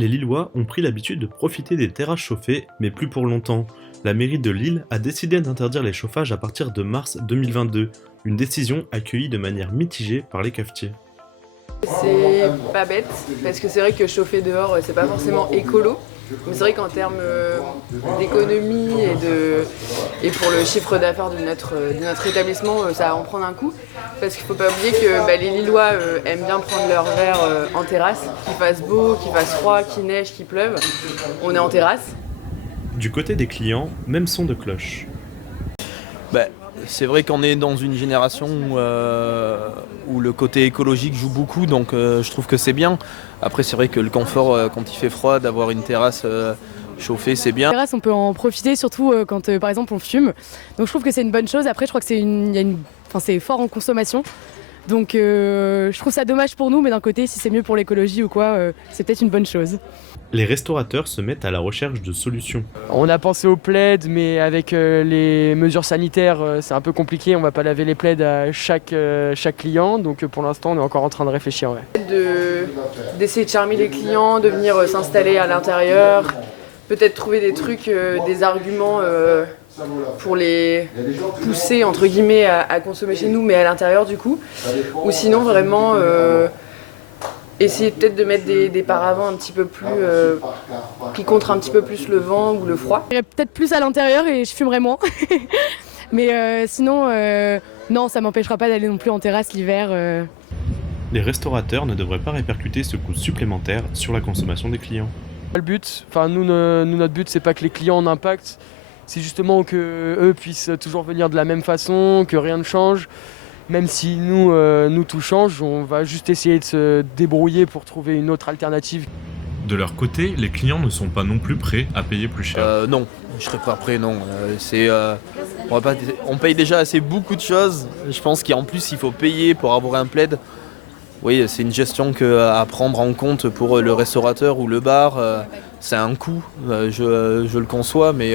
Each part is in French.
Les Lillois ont pris l'habitude de profiter des terrasses chauffées, mais plus pour longtemps. La mairie de Lille a décidé d'interdire les chauffages à partir de mars 2022, une décision accueillie de manière mitigée par les cafetiers. C'est pas bête, parce que c'est vrai que chauffer dehors, c'est pas forcément écolo. Mais c'est vrai qu'en termes d'économie et pour le chiffre d'affaires de notre établissement, ça va en prendre un coup. Parce qu'il faut pas oublier que les Lillois aiment bien prendre leur verre en terrasse, qu'il fasse beau, qu'il fasse froid, qu'il neige, qu'il pleuve. On est en terrasse. Du côté des clients, même son de cloche. C'est vrai qu'on est dans une génération où le côté écologique joue beaucoup, donc je trouve que c'est bien. Après, c'est vrai que le confort, quand il fait froid, d'avoir une terrasse chauffée, c'est bien. La terrasse, on peut en profiter, surtout quand, par exemple, on fume. Donc je trouve que c'est une bonne chose. Après, je crois que c'est fort en consommation. Donc je trouve ça dommage pour nous, mais d'un côté, si c'est mieux pour l'écologie ou quoi, c'est peut-être une bonne chose. Les restaurateurs se mettent à la recherche de solutions. On a pensé aux plaids, mais avec les mesures sanitaires, c'est un peu compliqué. On va pas laver les plaids à chaque client, donc pour l'instant, on est encore en train de réfléchir. Ouais. D'essayer de charmer les clients, de venir s'installer à l'intérieur, peut-être trouver des trucs, des arguments pour les pousser entre guillemets à consommer chez nous, mais à l'intérieur du coup. Ou sinon vraiment essayer peut-être de mettre des paravents un petit peu plus qui contre un petit peu plus le vent ou le froid. J'irais peut-être plus à l'intérieur et je fumerais moins. Mais sinon, non, ça m'empêchera pas d'aller non plus en terrasse l'hiver. Les restaurateurs ne devraient pas répercuter ce coût supplémentaire sur la consommation des clients. Le but, notre but, c'est pas que les clients en impactent, c'est justement que eux puissent toujours venir de la même façon, que rien ne change. Même si nous tout change, on va juste essayer de se débrouiller pour trouver une autre alternative. De leur côté, les clients ne sont pas non plus prêts à payer plus cher. Non, je serais pas prêt, non. On paye déjà assez beaucoup de choses. Je pense qu'en plus, il faut payer pour avoir un plaid. Oui, c'est une gestion à prendre en compte pour le restaurateur ou le bar. C'est un coût, je le conçois, mais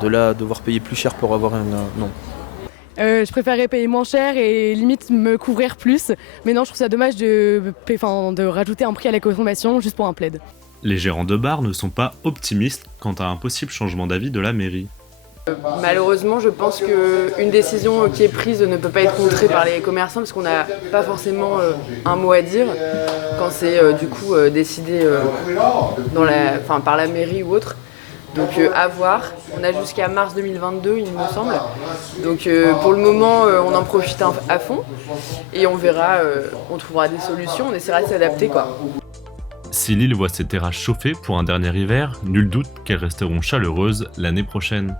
de là, devoir payer plus cher pour avoir non. Je préférerais payer moins cher et limite me couvrir plus. Mais non, je trouve ça dommage de rajouter un prix à la consommation juste pour un plaid. Les gérants de bars ne sont pas optimistes quant à un possible changement d'avis de la mairie. Malheureusement, je pense qu'une décision qui est prise ne peut pas être contrée par les commerçants parce qu'on n'a pas forcément un mot à dire quand c'est du coup décidé par la mairie ou autre. Donc à voir, on a jusqu'à mars 2022 il me semble. Donc pour le moment on en profite à fond et on verra, on trouvera des solutions, on essaiera de s'adapter quoi. Si Lille voit ses terrasses chauffées pour un dernier hiver, nul doute qu'elles resteront chaleureuses l'année prochaine.